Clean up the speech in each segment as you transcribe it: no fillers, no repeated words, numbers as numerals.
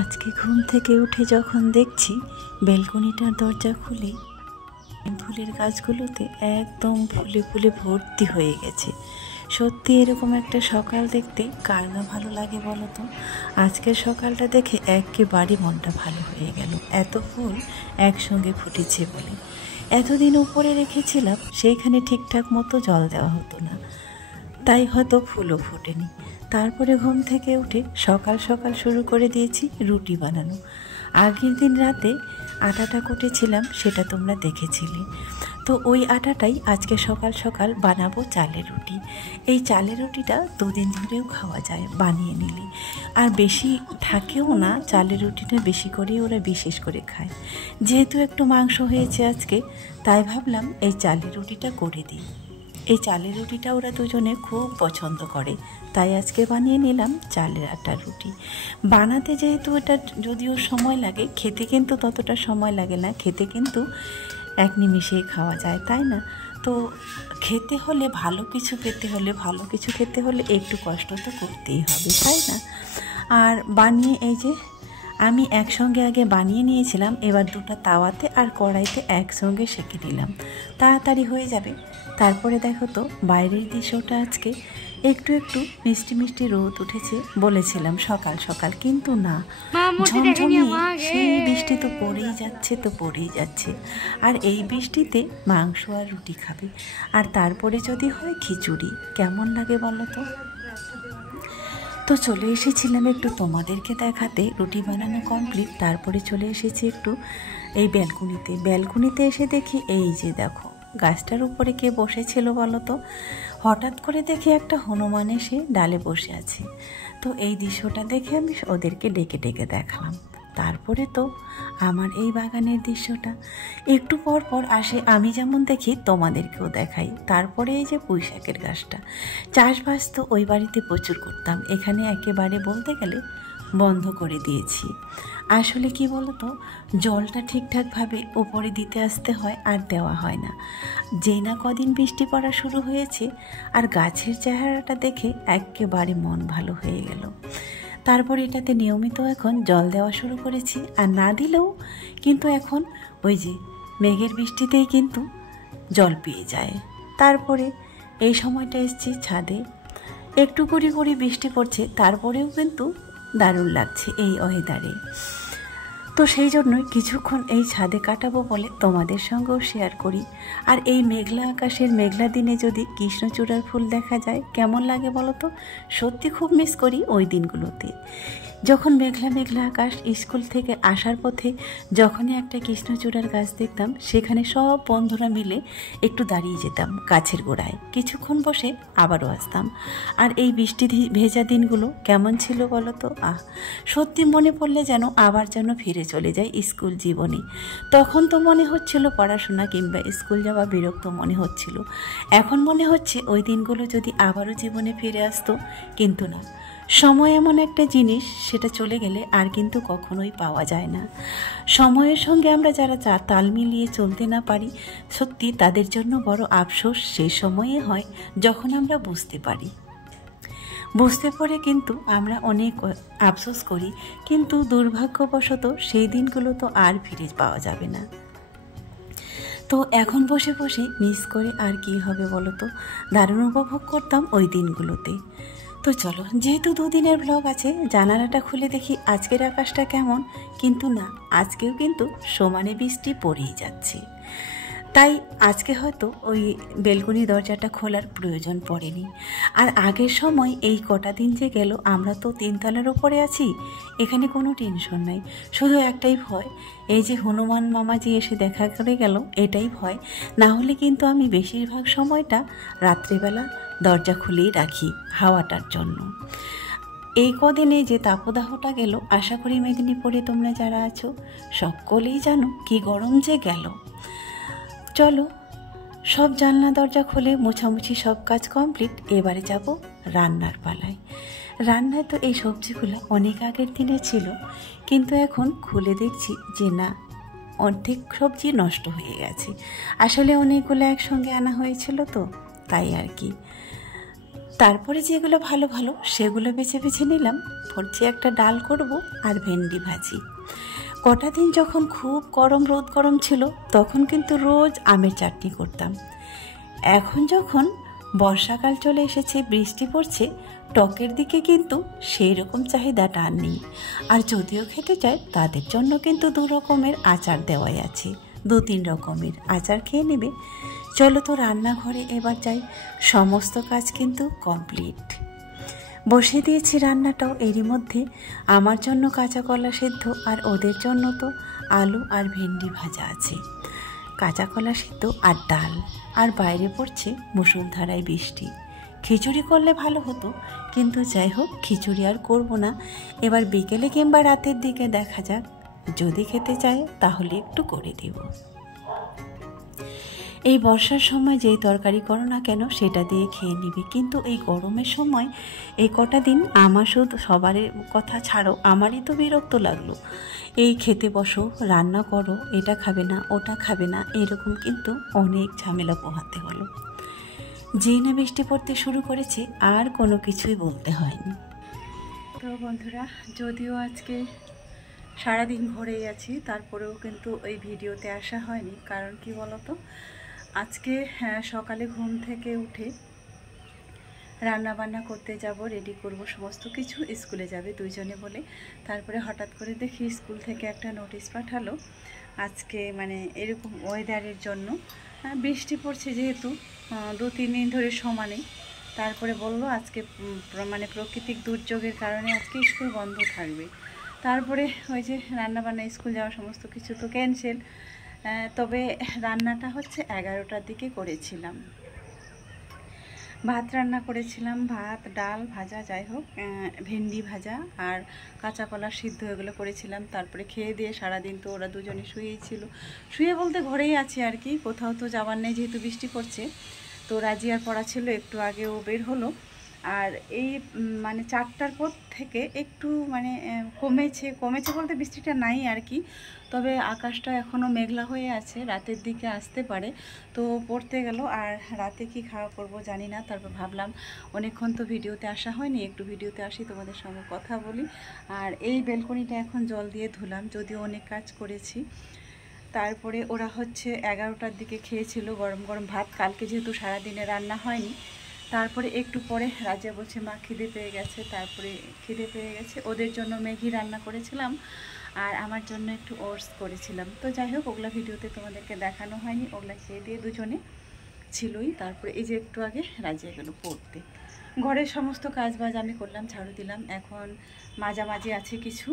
আজকে ঘুম থেকে উঠে যখন দেখছি বেলকনিটার দরজা খুলে ফুলের গাছগুলোতে একদম ফুলে ফুলে ভর্তি হয়ে গেছে। সত্যি এরকম একটা সকাল দেখতে কার না ভালো লাগে বলো তো। আজকের সকালটা দেখে একেবারে মনটা ভালো হয়ে গেল, এত ফুল একসঙ্গে ফুটেছে বলে। এতদিন উপরে রেখেছিলাম, সেইখানে ঠিকঠাক মতো জল দেওয়া হতো না, তাই হয়তো ফুলও ফোটেনি। তারপরে ঘুম থেকে উঠে সকাল সকাল শুরু করে দিয়েছি রুটি বানানো। আগের দিন রাতে আটাটা কুটেছিলাম, সেটা তোমরা দেখেছিলে। তো ওই আটাটাই আজকে সকাল সকাল বানাবো চালের রুটি। এই চালের রুটিটা দুদিন ধরেও খাওয়া যায় বানিয়ে নিলে, আর বেশি থাকেও না। চালের রুটিটা বেশি করেই ওরা বিশেষ করে খায়। যেহেতু একটু মাংস হয়েছে আজকে, তাই ভাবলাম এই চালের রুটিটা করে দিই। এই চালের রুটিটা ওরা দুজনে খুব পছন্দ করে, তাই আজকে বানিয়ে নিলাম চালের আটার রুটি। বানাতে যেহেতু এটা যদিও সময় লাগে, খেতে কিন্তু ততটা সময় লাগে না। খেতে কিন্তু এক নিমিষেই খাওয়া যায়, তাই না? তো খেতে হলে ভালো কিছু খেতে হলে একটু কষ্ট তো করতেই হবে, তাই না? আর বানিয়ে এই যে আমি একসঙ্গে আগে বানিয়ে নিয়েছিলাম, এবার দুটো তাওয়াতে আর কড়াইতে একসঙ্গে সেঁকে নিলাম, তাড়াতাড়ি হয়ে যাবে। তারপরে দেখো তো বাইরের দৃশ্যটা, আজকে একটু একটু মিষ্টি মিষ্টি রোদ উঠেছে বলেছিলাম সকাল সকাল, কিন্তু না, ঝমঝমিয়ে সেই বৃষ্টি তো পড়েই যাচ্ছে। আর এই বৃষ্টিতে মাংস আর রুটি খাবে, আর তারপরে যদি হয় খিচুড়ি, কেমন লাগে বলো তো। তো চলে এসেছিলাম একটু তোমাদেরকে দেখাতে। রুটি বানানো কমপ্লিট, তারপরে চলে এসেছি একটু এই ব্যালকনিতে এসে দেখি এই যে দেখো গাছটার উপরে কে বসেছিল বলো তো। হঠাৎ করে দেখি একটা হনুমান এসে ডালে বসে আছে। তো এই দৃশ্যটা দেখে আমি ওদেরকে ডেকে ডেকে দেখালাম। তারপরে তো আমার এই বাগানের দৃশ্যটা একটু পর পর আসে, আমি যেমন দেখি তোমাদেরকেও দেখাই। তারপরে এই যে পুঁইশাকের গাছটা, চাষবাস তো ওই বাড়িতে প্রচুর করতাম, এখানে একেবারে বলতে গেলে বন্ধ করে দিয়েছি। আসলে কি বলতো, জলটা ঠিকঠাকভাবে উপরে দিতে আসতে হয় আর দেওয়া হয় না। যেই না কদিন বৃষ্টি পড়া শুরু হয়েছে, আর গাছের চেহারাটা দেখে একেবারে মন ভালো হয়ে গেল। তারপর এটাতে নিয়মিত এখন জল দেওয়া শুরু করেছি, আর না দিলেও কিন্তু এখন ওই যে মেঘের বৃষ্টিতেই কিন্তু জল পেয়ে যায়। তারপরে এই সময়টা এসছি ছাদে, একটু করে বৃষ্টি পড়ছে, তারপরেও কিন্তু দারুণ লাগছে এই ওয়েদারে। তো সেই জন্যই কিছুক্ষণ এই ছাদে কাটাবো বলে তোমাদের সঙ্গেও শেয়ার করি। আর এই মেঘলা আকাশের মেঘলা দিনে যদি কৃষ্ণচূড়ার ফুল দেখা যায়, কেমন লাগে বলো তো। সত্যি খুব মিস করি ওই দিনগুলোতে, যখন মেঘলা মেঘলা আকাশ। স্কুল থেকে আসার পথে যখনই একটা কৃষ্ণচূড়ার গাছ দেখতাম, সেখানে সব বন্ধুরা মিলে একটু দাঁড়িয়ে যেতাম গাছের গোড়ায়, কিছুক্ষণ বসে আবারও আসতাম। আর এই বৃষ্টি ভেজা দিনগুলো কেমন ছিল বলো তো। সত্যি মনে পড়লে যেন ফিরে চলে যায় স্কুল জীবনে। তখন তো মনে হচ্ছিল পড়াশোনা কিংবা স্কুল যাওয়া বিরক্ত মনে হচ্ছিল, এখন মনে হচ্ছে ওই দিনগুলো যদি আবারও জীবনে ফিরে আসতো। কিন্তু না, সময় এমন একটা জিনিস, সেটা চলে গেলে আর কিন্তু কখনোই পাওয়া যায় না। সময়ের সঙ্গে আমরা যারা তাল মিলিয়ে চলতে না পারি, সত্যি তাদের জন্য বড় আফসোস সেই সময়ে হয় যখন আমরা বুঝতে পরে কিন্তু আমরা অনেক আফসোস করি, কিন্তু দুর্ভাগ্যবশত সেই দিনগুলো তো আর ফিরে পাওয়া যাবে না। তো এখন বসে বসে মিস করে আর কি হবে বলো তো, দারুণ উপভোগ করতাম ওই দিনগুলোতে। তো চলো, যেহেতু দুদিনের ব্লগ আছে, জানালাটা খুলে দেখি আজকের আকাশটা কেমন, কিন্তু না, আজকেও কিন্তু সমানে বৃষ্টি পড়েই যাচ্ছে। তাই আজকে হয়তো ওই বেলকনি দরজাটা খোলার প্রয়োজন পড়েনি। আর আগের সময় এই কটা দিন যে গেল, আমরা তো 3 তলার উপরে আছি, এখানে কোনো টেনশন নাই। শুধু একটাই ভয়, এই যে হনুমান মামাজি এসে দেখা করে গেল, এটাই ভয়। না হলে কিন্তু আমি বেশিরভাগ সময়টা রাত্রিবেলা দরজা খুলেই রাখি হাওয়াটার জন্য। এই কদিনে যে তাপদাহটা গেল, আশা করি মেদিনীপুরে তোমরা যারা আছো সকলেই জানো কি গরম যে গেল। চলো, সব জানলা দরজা খুলে মোছামুছি সব কাজ কমপ্লিট, এবারে যাব রান্নার পালায়। রান্নায় তো এই সবজিগুলো অনেক আগের দিনে ছিল, কিন্তু এখন খুলে দেখছি যে না, অর্ধেক সবজি নষ্ট হয়ে গেছে। আসলে অনেকগুলো একসঙ্গে আনা হয়েছিল তো, তাই আর কি। তারপরে যেগুলো ভালো ভালো সেগুলো বেছে বেছে নিলাম। ভাবছি একটা ডাল করব আর ভেন্ডি ভাজি। কটা দিন যখন খুব রোদ গরম ছিল তখন কিন্তু রোজ আমের চাটনি করতাম। এখন যখন বর্ষাকাল চলে এসেছে, বৃষ্টি পড়ছে, টকের দিকে কিন্তু সেই রকম চাহিদাটা আর নেই। আর যদিও খেতে চায় তাদের জন্য কিন্তু 2 রকমের আচার দেওয়াই আছে, 2-3 রকমের আচার খেয়ে নেবে। চলো তো রান্নাঘরে এবার যাই। সমস্ত কাজ কিন্তু কমপ্লিট। বসিয়ে দিয়েছি রান্নাটাও। এরই মধ্যে আমার জন্য কাঁচা কলা সেদ্ধ আর ওদের জন্য তো আলু আর ভেন্ডি ভাজা আছে। কাঁচা কলা সেদ্ধ আর ডাল, আর বাইরে পড়ছে মুষলধারায় বৃষ্টি। খিচুড়ি করলে ভালো হতো, কিন্তু যাই হোক খিচুড়ি আর করব না। এবার বিকেলে কিংবা রাতের দিকে দেখা যাক, যদি খেতে চায় তাহলে একটু করে দেব। এই বর্ষার সময় যেই তরকারি করো না কেন সেটা দিয়ে খেয়ে নিবি, কিন্তু এই গরমের সময় এই কটা দিন আমার শুধু সবার কথা ছাড়ো, আমারই তো বিরক্ত লাগলো। এই খেতে বসো, রান্না করো, এটা খাবে না ওটা খাবে না, এরকম কিন্তু অনেক ঝামেলা পোহাতে হলো। যেই না বৃষ্টি পড়তে শুরু করেছে আর কোনো কিছুই বলতে হয়নি। তো বন্ধুরা, যদিও আজকে সারাদিন ঘরেই আছি, তারপরেও কিন্তু ওই ভিডিওতে আসা হয়নি। কারণ কি বলতো, আজকে সকালে ঘুম থেকে উঠে রান্না বান্না করতে যাব, রেডি করব সমস্ত কিছু, স্কুলে যাবে দুইজনে বলে। তারপরে হঠাৎ করে দেখি স্কুল থেকে একটা নোটিশ পাঠালো আজকে, মানে এরকম ওয়েদারের জন্য, বৃষ্টি পড়ছে যেহেতু 2-3 দিন ধরে সমানে। তারপরে বললো আজকে মানে প্রাকৃতিক দুর্যোগের কারণে আজকে স্কুল বন্ধ থাকবে। তারপরে ওই যে রান্নাবান্না, স্কুল যাওয়া সমস্ত কিছু তো ক্যান্সেল। তবে রান্নাটা হচ্ছে 11টার দিকে করেছিলাম। ভাত রান্না করেছিলাম, ভাত ডাল ভাজা, যাই হোক ভেন্ডি ভাজা আর কাঁচা কলা সিদ্ধ এগুলো করেছিলাম। তারপরে খেয়ে দিয়ে সারাদিন তো ওরা দুজনে শুয়েই ছিল। শুয়ে বলতে ঘরেই আছি আর কি, কোথাও তো যাবার নেই যেহেতু বৃষ্টি পড়ছে। তো রাজিয়ার পড়া ছিল, একটু আগে ও বের হলো। আর এই মানে 4টার পর থেকে একটু মানে কমেছে বলতে বৃষ্টিটা নাই আর কি। তবে আকাশটা এখনও মেঘলা হয়ে আছে, রাতের দিকে আসতে পারে। তো পড়তে গেল। আর রাতে কি খাওয়া করব জানি না। তারপর ভাবলাম অনেকক্ষণ তো ভিডিওতে আসা হয়নি, একটু ভিডিওতে আসি, তোমাদের সঙ্গে কথা বলি। আর এই বেলকনিটা এখন জল দিয়ে ধুলাম, যদিও অনেক কাজ করেছি। তারপরে ওরা হচ্ছে 11টার দিকে খেয়েছিল গরম গরম ভাত, কালকে যেহেতু সারাদিনে রান্না হয়নি। তারপরে একটু পরে রাজা বলছে মা খিদে পেয়ে গেছে। তারপরে খিদে পেয়ে গেছে, ওদের জন্য ম্যাগি রান্না করেছিলাম আর আমার জন্য একটু ওটস করেছিলাম। তো যাই হোক ওগুলা ভিডিওতে তোমাদেরকে দেখানো হয়নি, ওগুলা খেয়ে দিয়ে দুজনে ছিলই। তারপরে এই যে একটু আগে রাজিয়া গেল পড়তে। ঘরের সমস্ত কাজবাজ আমি করলাম, ঝাড়ু দিলাম। এখন মাঝামাঝি আছে কিছু,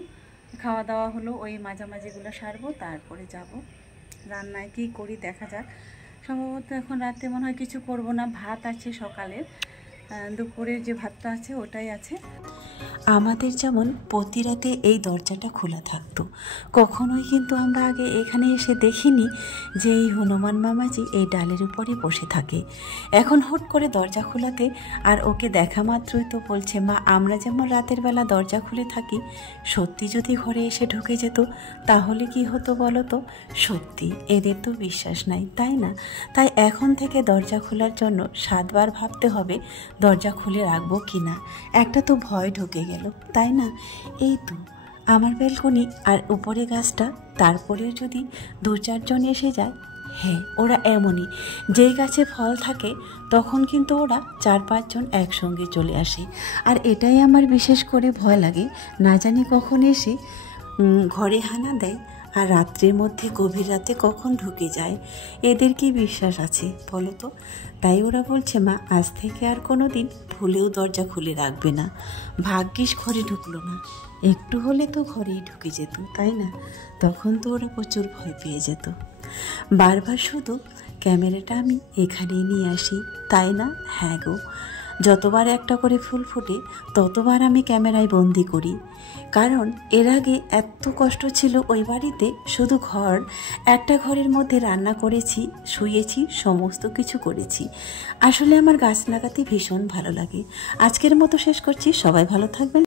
খাওয়া দাওয়া হলো, ওই মাঝামাঝিগুলো সারবো, তারপরে যাব রান্নায় কি করি দেখা যাক। সম্ভবত এখন রাতে মনে হয় কিছু করব না, ভাত আছে সকালের, দুপুরের যে ভাতটা আছে ওটাই আছে। আমাদের যেমন প্রতি রাতে এই দরজাটা খোলা থাকতো, কখনোই কিন্তু আমরা আগে এখানে এসে দেখিনি যে এই হনুমান মামাজি এই ডালের উপরে বসে থাকে। এখন হুট করে দরজা খোলাতে আর ওকে দেখা মাত্রই তো বলছে মা আমরা যেমন রাতের বেলা দরজা খুলে থাকি, সত্যি যদি ঘরে এসে ঢুকে যেত তাহলে কি হতো বলো তো। সত্যি এদের তো বিশ্বাস নাই, তাই না? তাই এখন থেকে দরজা খোলার জন্য 7 বার ভাবতে হবে দরজা খুলে রাখবো কি না। একটা তো ভয় ঢুকে গেল, তাই না? এই তো আমার বেলকনি আর উপরে গাছটা, তারপরে যদি 2-4 জন এসে যায়, হ্যাঁ ওরা এমনই, যেই গাছে ফল থাকে তখন কিন্তু ওরা 4-5 জন একসঙ্গে চলে আসে। আর এটাই আমার বিশেষ করে ভয় লাগে, না জানি কখন এসে ঘরে হানা দেয় আর রাত্রের মধ্যে গভীর রাতে কখন ঢুকে যায়। এদের কি বিশ্বাস আছে বলো তো? তাই ওরা বলছে মা আজ থেকে আর কোনো দিন ভুলেও দরজা খুলে রাখবে না। ভাগ্যিস ঘরে ঢুকলো না, একটু হলে তো ঘরেই ঢুকে যেত, তাই না? তখন তো ওরা প্রচুর ভয় পেয়ে যেত। বারবার শুধু ক্যামেরাটা আমি এখানেই নিয়ে আসি, তাই না? হ্যাঁ গো, যতবার একটা করে ফুল ফোটে ততবার আমি ক্যামেরায় বন্দি করি। কারণ এর আগে এত কষ্ট ছিল ওই বাড়িতে, শুধু একটা ঘরের মধ্যে রান্না করেছি, শুয়েছি, সমস্ত কিছু করেছি। আসলে আমার গাছ লাগাতে ভীষণ ভালো লাগে। আজকের মতো শেষ করছি, সবাই ভালো থাকবেন।